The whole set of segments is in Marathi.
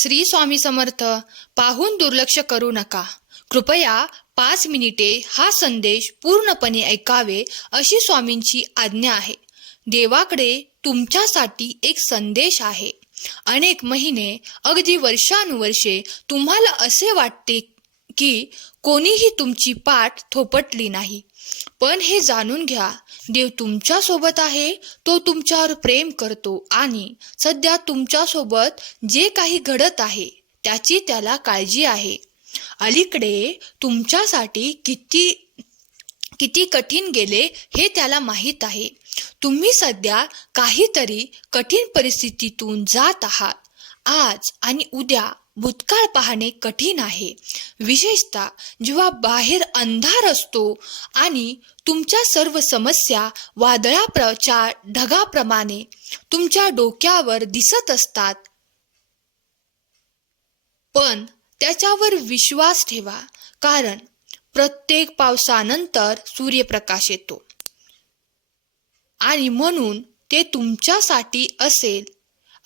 श्री स्वामी समर्थ पाहून दुर्लक्ष करू नका. कृपया पाच मिनिटे हा संदेश पूर्णपणे ऐकावे अशी स्वामींची आज्ञा आहे. देवाकडे तुमच्यासाठी एक संदेश आहे. अनेक महिने अगदी वर्षानुवर्षे तुम्हाला असे वाटते की कोणीही तुमची पाठ थोपटली नाही. पण हे जाणून घ्या देव तुमच्यासोबत आहे तो तुमच्यावर प्रेम करतो आणि सध्या तुमच्यासोबत जे काही घडत आहे त्याची त्याला काळजी आहे. अलीकडे तुमच्यासाठी किती किती कठीण गेले हे त्याला माहीत आहे. तुम्ही सध्या काहीतरी कठीण परिस्थितीतून जात आहात. आज आणि उद्या भूतकाळ पाहणे कठीण आहे. विशेषतः जेव्हा बाहेर अंधार असतो आणि तुमच्या सर्व समस्या वादळाच्या ढगाप्रमाणे तुमच्या डोक्यावर दिसत असतात. पण त्याच्यावर विश्वास ठेवा कारण प्रत्येक पावसानंतर सूर्यप्रकाश येतो. आणि म्हणून ते तुमच्यासाठी असेल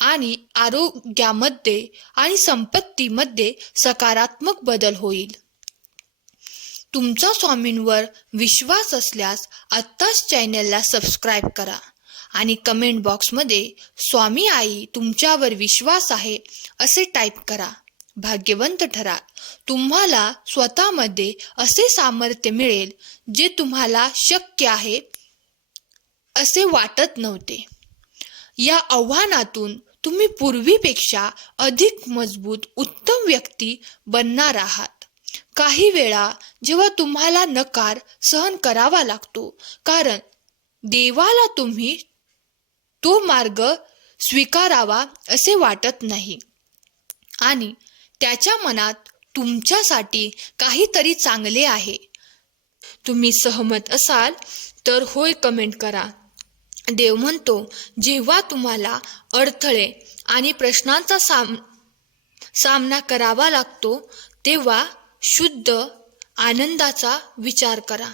आणि आरोग्यामध्ये आणि संपत्तीमध्ये सकारात्मक बदल होईल. तुमचा स्वामींवर विश्वास असल्यास आत्ताच चॅनलला सबस्क्राईब करा आणि कमेंट बॉक्समध्ये स्वामी आई तुमच्यावर विश्वास आहे असे टाईप करा. भाग्यवंत ठरा तुम्हाला स्वतःमध्ये असे सामर्थ्य मिळेल जे तुम्हाला शक्य आहे असे वाटत नव्हते. या आव्हानातून तुम्ही पूर्वीपेक्षा अधिक मजबूत उत्तम व्यक्ती बनणार आहात. काही वेळा जेव्हा तुम्हाला नकार सहन करावा लागतो कारण देवाला तुम्ही तो मार्ग स्वीकारावा असे वाटत नाही. आणि त्याच्या मनात तुमच्यासाठी काहीतरी चांगले आहे. तुम्ही सहमत असाल तर होय कमेंट करा. देव म्हणतो जेव्हा तुम्हाला अडथळे आणि प्रश्नांचा साम सामना करावा लागतो तेव्हा शुद्ध आनंदाचा विचार करा.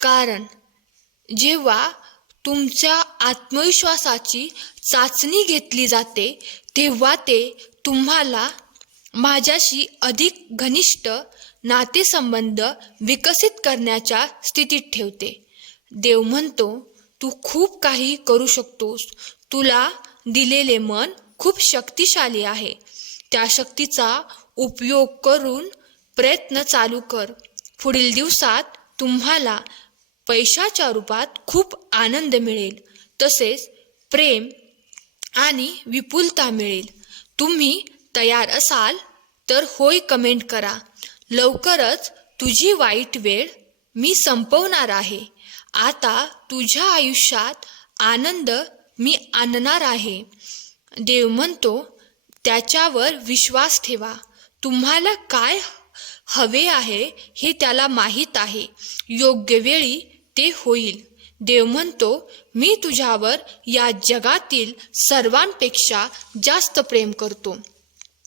कारण जेव्हा तुमच्या आत्मविश्वासाची चाचणी घेतली जाते तेव्हा ते तुम्हाला माझ्याशी अधिक घनिष्ठ नातेसंबंध विकसित करण्याच्या स्थितीत ठेवते. देव म्हणतो तू खूप काही करू शकतोस. तुला दिलेले मन खूप शक्तिशाली आहे. त्या शक्तीचा उपयोग करून प्रयत्न चालू कर. पुढील दिवसात तुम्हाला पैशाच्या रूपात खूप आनंद मिळेल. तसेच प्रेम आणि विपुलता मिळेल. तुम्ही तयार असाल तर होय कमेंट करा. लवकरच तुझी वाईट वेळ मी संपवणार आहे. आता तुझ्या आयुष्यात आनंद मी आणणार आहे. देव म्हणतो त्याच्यावर विश्वास ठेवा. तुम्हाला काय हवे आहे हे त्याला माहीत आहे. योग्य वेळी ते होईल. देव म्हणतो मी तुझ्यावर या जगातील सर्वांपेक्षा जास्त प्रेम करतो.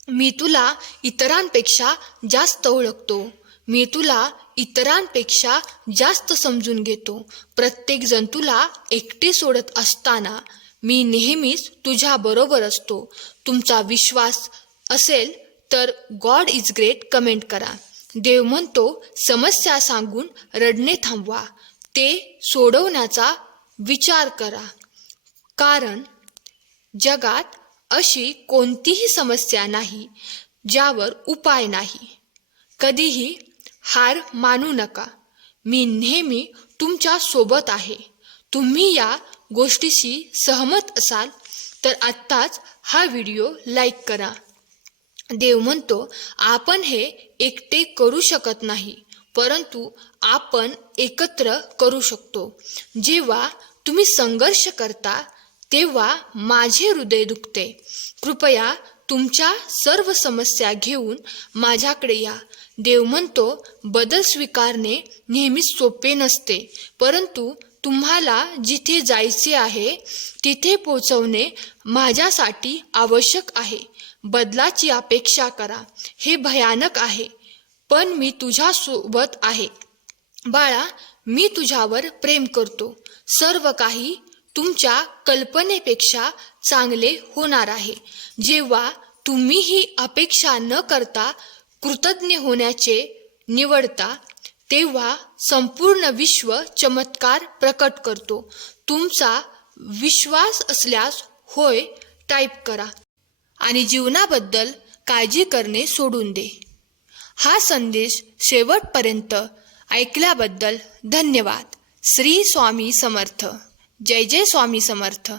मी तुला इतरांपेक्षा जास्त ओळखतो. मी तुला इतरांपेक्षा जास्त समजून घेतो. प्रत्येकजण तुला एकटे सोडत असताना मी नेहमीच तुझ्याबरोबर असतो. तुमचा विश्वास असेल तर गॉड इज ग्रेट कमेंट करा. देव म्हणतो समस्या सांगून रडणे थांबवा. ते सोडवण्याचा विचार करा. कारण जगात अशी कोणतीही समस्या नाही ज्यावर उपाय नाही. कधीही हार मानू नका. मी नेहमी तुमच्यासोबत आहे. तुम्ही या गोष्टीशी सहमत असाल तर आत्ताच हा व्हिडिओ लाईक करा. देव म्हणतो आपण हे एकटे करू शकत नाही परंतु आपण एकत्र करू शकतो. जेव्हा तुम्ही संघर्ष करता तेव्हा माझे हृदय दुखते. कृपया तुमच्या सर्व समस्या घेऊन माझ्याकडे या. देव म्हणतो बदल स्वीकारणे नेहमीच सोपे नसते. परंतु तुम्हाला जिथे जायचे आहे तिथे पोचवणे माझ्यासाठी आवश्यक आहे. बदलाची अपेक्षा करा. हे भयानक आहे पण मी तुझ्यासोबत आहे. बाळा मी तुझ्यावर प्रेम करतो. सर्व काही तुमच्या कल्पनेपेक्षा चांगले होणार आहे. जेव्हा तुम्ही ही अपेक्षा न करता कृतज्ञ होण्याचे निवडता तेव्हा संपूर्ण विश्व चमत्कार प्रकट करतो. तुमचा विश्वास असल्यास होय टाईप करा. आणि जीवनाबद्दल काळजी करणे सोडून दे. हा संदेश शेवटपर्यंत ऐकल्याबद्दल धन्यवाद. श्री स्वामी समर्थ. जय जय स्वामी समर्थ.